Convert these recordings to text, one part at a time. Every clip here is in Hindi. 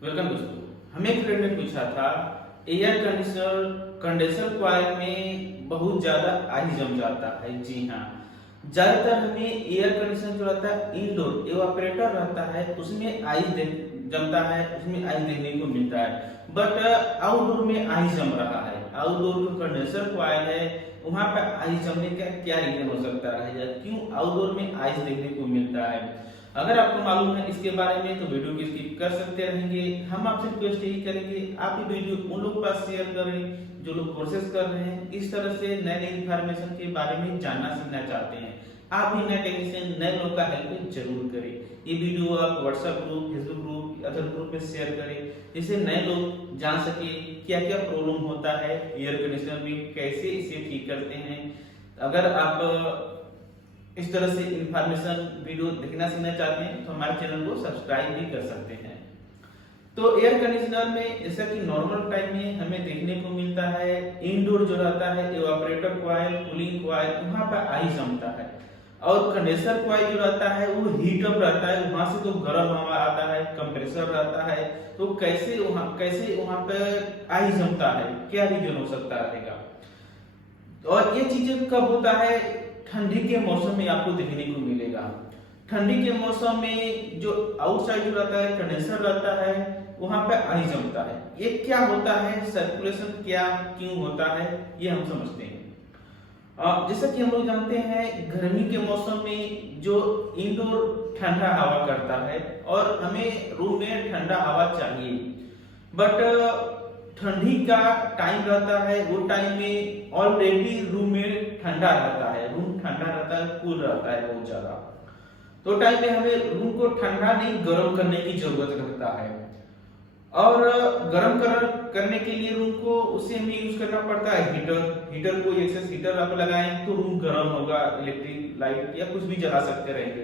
वेलकम दोस्तों। हमें एक फ्रेंड ने पूछा था एयर कंडीशनर कंडेंसर कॉइल में बहुत ज्यादा आइस जम जाता है। जी हाँ, ज्यादातर हमें एयर कंडीशनर जो रहता है इंडोर एवापोरेटर रहता है उसमें जमता है, उसमें आइस देखने को मिलता है। बट आउटडोर में आइस जम रहा है। आउटडोर जो कंडेंसर कॉइल है वहां पर आइस जमने का क्या रीजन हो सकता है, क्यों आउटडोर में आइस देखने को मिलता है। अगर आपको मालूम है इसके बारे में तो वीडियो को स्किप कर सकते रहेंगे। हम आपसे रिक्वेस्ट यही करेंगे आप ये वीडियो उन लोगों के पास शेयर करें जो लोग कोर्सेज कर रहे हैं, इस तरह से नए नए इन्फॉर्मेशन के बारे में जानना सीखना चाहते हैं। आप भी नए टेक्नीशियन नए लोगों का हेल्प जरूर करें। ये वीडियो आप WhatsApp group, Facebook group, other group में शेयर करें जिससे नए लोग जान सके क्या क्या प्रॉब्लम होता है एयर कंडीशनर में, कैसे इसे ठीक करते हैं। अगर आप इस तरह से इंफॉर्मेशन वीडियो देखना सीखना चाहते हैं तो हमारे चैनल को सब्सक्राइब भी कर सकते हैं। तो एयर कंडीशनर में जैसा कि नॉर्मल टाइम में हमें देखने को मिलता है इंडोर जो रहता है इवेपोरेटर कॉइल, कूलिंग कॉइल, वहां पर आइस जमता है। और कंडेंसर कॉइल जो रहता है वो हीट अप रहता है, वहां से तो गर्म हवा आता है, कंप्रेसर रहता है। तो कैसे वहां पे आइस जमता है, क्या रीजन हो सकता रहेगा। और ये चीजें कब होता है, ठंडी के मौसम में आपको देखने को मिलेगा। ठंडी के मौसम में जो आउटसाइड जो रहता है कंडेंसर रहता है वहां पे आइस जमता है। ये क्या होता है, सर्कुलेशन क्या क्यों होता है, ये हम समझते हैं। जैसा कि हम लोग जानते हैं गर्मी के मौसम में जो इंडोर ठंडा हवा करता है और हमें रूम में ठंडा हवा चाहिए, बट ठंडी का टाइम रहता है वो टाइम में ऑलरेडी रूम में ठंडा रहता है, रूम ठंडा रहता है, कूल रहता है बहुत ज्यादा। तो टाइम में हमें रूम को ठंडा नहीं गर्म करने की जरूरत रहता है। और करने के लिए रूम को उसे हमें यूज करना पड़ता है हीटर को एक्सेस हीटर आप लगाएं तो रूम गर्म होगा, इलेक्ट्रिक लाइट या कुछ भी जला सकते रहेंगे।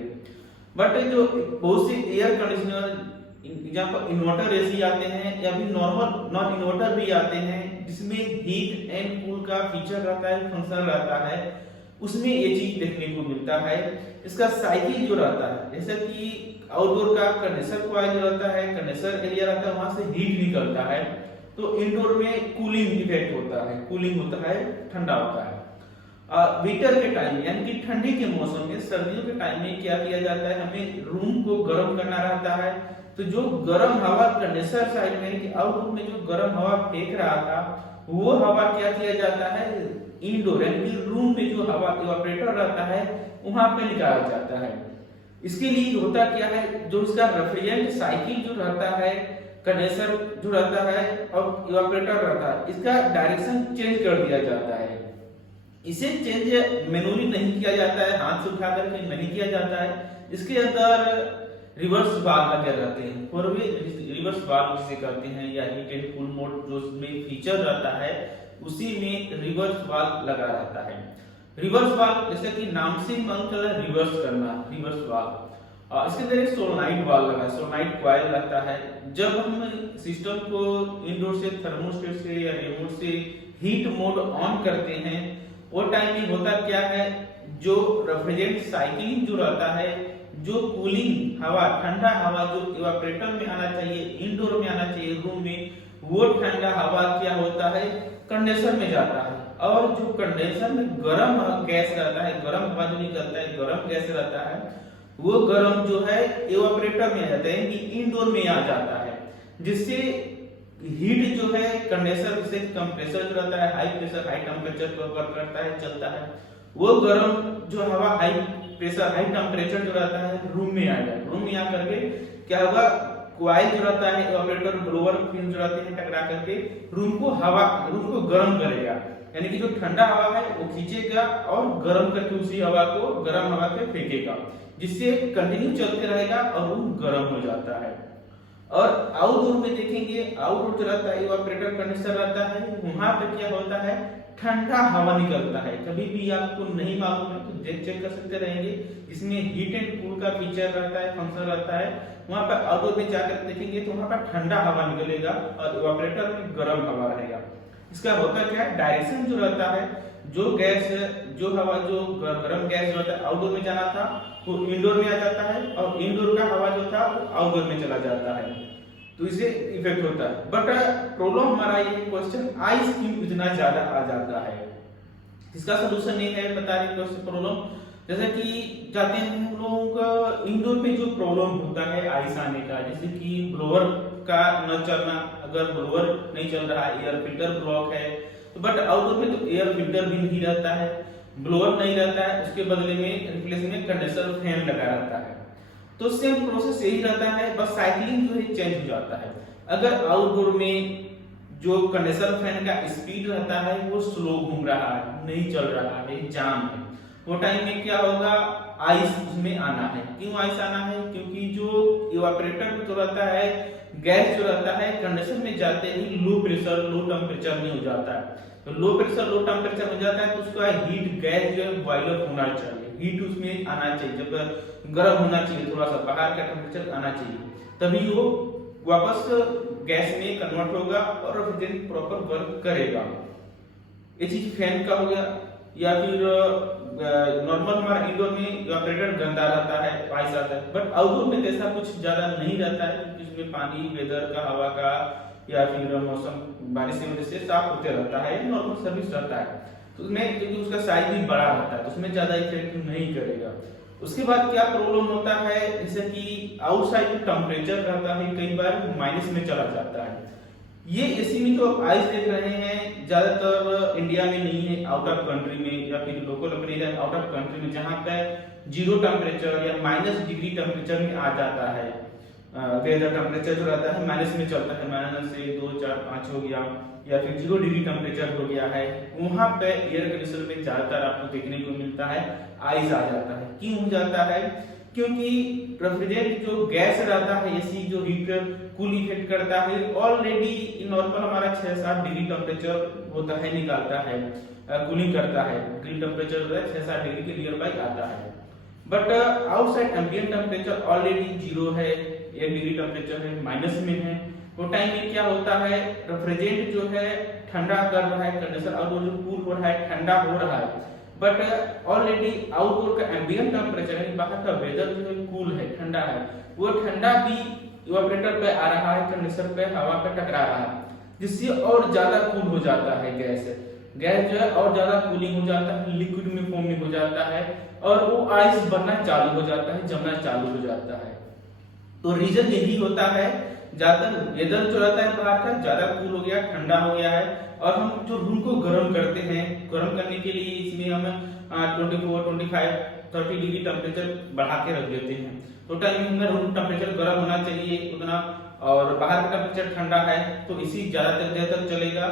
बट जो बहुत से एयर कंडीशनर जहाँ पर इन्वर्टर एसी आते हैं या फिर नॉर्मल नॉन इन्वर्टर भी आते हैं जिसमें हीट एंड कूल का फीचर रहता है, फंक्शन रहता है, उसमें ये चीज देखने को मिलता है। इसका साइकिल जो रहता है जैसे कि आउटडोर का कंडेंसर कॉइल जो रहता है, कंडेंसर एरिया रहता है, वहां से हीट निकलता है तो इंडोर में कूलिंग इफेक्ट होता है, कूलिंग होता है, ठंडा होता है। विंटर के टाइम यानी कि ठंडी के मौसम में, सर्दियों के टाइम में क्या किया जाता है, हमें रूम को गर्म करना रहता है। तो जो गर्म हवा कंडेंसर साइड में कि आउटडोर में जो गर्म हवा फेंक रहा था वो हवा क्या किया जाता है, इंडोर यानी कि रूम में जो हवा इवेपोरेटर रहता है वहां पे निकाला जाता है। इसके लिए होता क्या है, जो इसका रेफ्रिजरेंट साइकिल जो रहता है, कंडेंसर जो रहता है और इवेपोरेटर रहता है, इसका डायरेक्शन चेंज कर दिया जाता है। इसे चेंज मैनुअली नहीं किया जाता है, हाथ से उठा करके नहीं किया जाता है। इसके अंदर रिवर्स वाल्व लगे रहते हैं, फोर वे रिवर्स वाल्व जिसे कहते हैं, या हीट एंड कूल मोड जो इसमें फीचर रहता है उसी में रिवर्स वाल्व लगा रहता है। रिवर्स वाल्व जैसे कि नाम से मतलब रिवर्स करना, रिवर्स वाल्व। इसके अंदर एक सोलेनॉइड वाल्व लगा, सोलेनॉइड कॉइल रहता है। जब हम सिस्टम को इंडोर से थर्मोस्टेट से या रिमोट से हीट मोड ऑन करते हैं वो टाइम में होता क्या है, जो रेफ्रिजरेंट साइकिलिंग जो रहता है, जो कूलिंग हवा, ठंडा हवा जो इवेपोरेटर में आना चाहिए, इंडोर में आना चाहिए रूम में, वो ठंडा हवा क्या होता है कंडेंसर में जाता है। और जो कंडेंसर में गर्म गैस रहता है, गर्म हवा जो निकलता है, गर्म गैस रहता है, वो गर्म जो है इवेपोरेटर में आ जाता है कि इंडोर में आ जाता है, जिससे हीट जो है कंडेंसर से कंप्रेसर जो रहता है हाई प्रेशर हाई टेम्परेचर पर वर्क करता है, चलता है। वो गर्म जो हवा हाई प्रेशर हाई टेम्परेचर जो रहता है रूम में आएगा। रूम में आकर के क्या होगा, कॉइल जो रहता है इवेपोरेटर ब्लोअर फिन जो रहते हैं टकरा करके रूम को गर्म करेगा, यानी कि जो ठंडा हवा है वो खींचेगा और गर्म करके उसी हवा को गर्म हवा पे फेंकेगा, जिससे कंटिन्यू चलते रहेगा और रूम गर्म हो जाता है। और आउटडोर में देखेंगे, आउटडोर जो रहता है इवेपोरेटर कंडेंसर रहता है, वहां पे क्या होता है ठंडा हवा निकलता है। कभी भी आपको नहीं मालूम है तो चेक कर सकते रहेंगे, इसमें हीट एंड कूल का फीचर रहता है, फंक्शन रहता है। वहां पर आउटडोर में जाकर देखेंगे तो वहां पर ठंडा हवा निकलेगा और इवेपोरेटर में गर्म हवा रहेगा। इसका होता क्या है, डायरेक्शन जो रहता है, जो गैस जो हवा जो गर्म गैस जो रहता है आउटडोर में जाना था वो इंडोर में आ जाता है और इंडोर का हवा जो था वो आउटडोर में चला जाता है। तो इसे इफेक्ट होता है। बट प्रॉब्लम हमारा ये क्वेश्चन आइस क्यों इतना ज्यादा आ जाता है, इसका सोल्यूशन ये है बता रहे क्वेश्चन प्रॉब्लम। जैसे कि जाते हैं हम लोग इंडोर में जो प्रॉब्लम होता है आइस आने का, जैसे कि ब्लोअर का न चलना, अगर ब्लोअर नहीं चल रहा है, एयर फिल्टर ब्लॉक है, तो बट आउटडोर में तो एयर फिल्टर भी नहीं रहता है, ब्लोअर नहीं रहता है, उसके बदले में रिप्लेस में कंडेंसर फैन लगा रहता है। तो सेम प्रोसेस यही रहता है, बस साइक्लिंग जो है चेंज हो जाता है। अगर आउटडोर में जो कंडेंसर फैन का स्पीड रहता है वो स्लो घूम रहा है, नहीं चल रहा है, जाम है, वो टाइम में क्या होगा, आइस उसमें आना है। क्यों आइस आना है, क्योंकि जो इवापोरेटर जो रहता है, गैस जो रहता है, कंडेंसर में जाते ही लो प्रेशर लो टेम्परेचर में हो जाता है। तो लो प्रेशर लो टेम्परेचर हो जाता है तो उसका हीट गैस जो है बॉयलर होना चाहिए, हीट उसमें आना चाहिए, जब गर्म होना चाहिए, थोड़ा सा बाहर का टेम्परेचर आना चाहिए, तभी वो वापस गैस में कन्वर्ट होगा और रेफ्रिजरेंट प्रॉपर वर्क करेगा। ये चीज फैन का हो गया। या फिर नॉर्मल हमारा इंडोर में इवापोरेटर गंदा रहता है, आइस आता है, बट आउटडोर में ऐसा कुछ ज्यादा नहीं रहता है, क्योंकि उसमें पानी, वेदर का, हवा का या फिर मौसम बारिश की वजह से साफ होते रहता है, नॉर्मल सर्विस रहता है, तो उसमें क्योंकि उसका साइज भी बड़ा रहता है तो उसमें ज्यादा इफेक्ट नहीं करेगा। उसके बाद क्या प्रॉब्लम होता है, जैसे कि आउटसाइड टेम्परेचर रहता है कई बार माइनस में चला जाता है। ये एसी में जो आइस देख रहे हैं ज्यादातर इंडिया में नहीं है, आउट ऑफ कंट्री में या फिर लोकल अपने आउट ऑफ कंट्री में, जहां पे जीरो टेम्परेचर या माइनस डिग्री टेम्परेचर में आ जाता है, वेदर टेम्परेचर जो रहता है माइनस में चलता है, माइनस से 2 4 5 हो गया या फिर 0 डिग्री टेम्परेचर हो गया है, वहां पे एयर कंडीशनर में ज्यादातर आपको देखने को मिलता है आइस आ जाता है। क्यों हो जाता है, क्योंकि रेफ्रिजरेंट जो गैस रहता है, एसी जो हीट कूल इफेक्ट करता है, ऑलरेडी नॉर्मल हमारा 6-7 डिग्री टेम्परेचर होता है, निकालता है, कूलिंग करता है, ग्रिल टेम्परेचर 6-7 डिग्री के नियर बाई आता है। But outside ambient temperature already 0 है, 1 डिग्री टेम्परेचर है, माइनस में है, वो टाइम में क्या होता है, रेफ्रिजरेंट जो है ठंडा कर रहा है, कंडेंसर आउटडोर जो कूल हो रहा है, ठंडा हो रहा है, बट ऑलरेडी आउटडोर का एम्बिएंट टेम्परेचर है, बाहर का वेदर जो है कूल है, ठंडा है, वो ठंडा भी इवापोरेटर पे आ रहा है, कंडेंसर पे हवा पे टकरा रहा है, जिससे और ज्यादा कूल हो जाता है गैस जो है और ज्यादा कूलिंग हो जाता है, लिक्विड में फॉर्म में हो जाता है और वो आइस बनना चालू हो जाता है, जमना चालू हो जाता है। तो रीजन यही होता है, ज्यादातर वेदर जो रहता है बाहर का ज्यादा कूल हो गया, ठंडा हो गया है, और हम जो रूम को गर्म करते हैं, गर्म करने के लिए इसमें हम 24, 25, 30 डिग्री टेम्परेचर बढ़ा के रख देते हैं। तो टाइम में रूम टेम्परेचर गर्म होना चाहिए उतना, और बाहर का टेम्परेचर ठंडा है, तो इसी ज्यादातर देर तक चलेगा,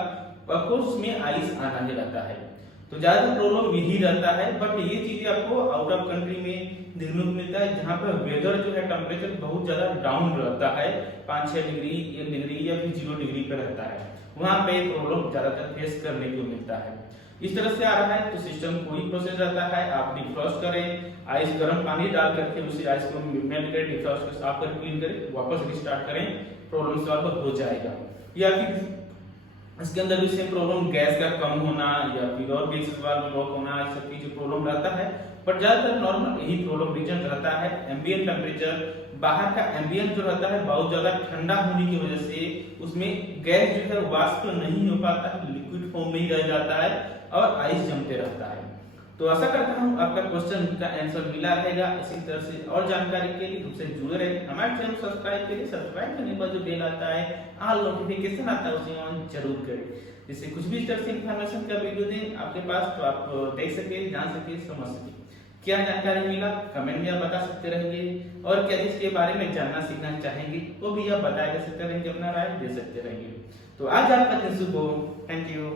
उसमें आइस आना ही रहता है। तो ज्यादातर प्रॉब्लम यही रहता है, बट ये चीजें आपको आउट ऑफ कंट्री में देखने को मिलता है, जहाँ पर वेदर जो है टेम्परेचर बहुत ज्यादा डाउन रहता है, 5-6 डिग्री, 1 डिग्री या फिर 0 डिग्री पे रहता है, वहां पे प्रॉब्लम ज्यादातर फेस करने को मिलता है। इस तरह से आ रहा है तो सिस्टम कोई प्रोसेस रहता है, आप डिफ्रॉस्ट करें, आइस गर्म पानी डाल करके उसी आइस को मेल्ट करें, डिफ्रॉस्ट को साफ कर क्लीन करें, वापस रिस्टार्ट करें, प्रॉब्लम सॉल्व हो जाएगा। या फिर इसके अंदर भी सेम प्रॉब्लम, गैस का कम होना या फिर और भी ब्लॉक होना, इस सब की जो प्रॉब्लम रहता है, बट ज्यादातर नॉर्मल यही प्रॉब्लम रीजन रहता है। एम्बिएंट टेम्परेचर, बाहर का एम्बिएंट जो रहता है बहुत ज्यादा ठंडा होने की वजह से उसमें गैस जो है वाष्प नहीं हो पाता है, लिक्विड फॉर्म में ही रह जाता है और आइस जमते रहता है। तो आशा करता हूँ आपका क्वेश्चन का आंसर मिला रहेगा। इसी तरह से और जानकारी के लिए हमसे जुड़े रहे, हमारे चैनल सब्सक्राइब करिए, सब्सक्राइब करने पर जो बेल आता है, ऑल नोटिफिकेशन आता है, उसे ऑन जरूर करें, जिससे कुछ भी इस तरह से इंफॉर्मेशन का वीडियो दें आपके पास तो आप देख सके, जान सके, समझ सके। क्या जानकारी मिला कमेंट में आप बता सकते रहेंगे, और क्या इसके बारे में जानना सीखना चाहेंगे वो भी आप बता सकते रहेंगे, अपना राय दे सकते रहेंगे। तो आज आपका दिन शुभ हो। Thank you.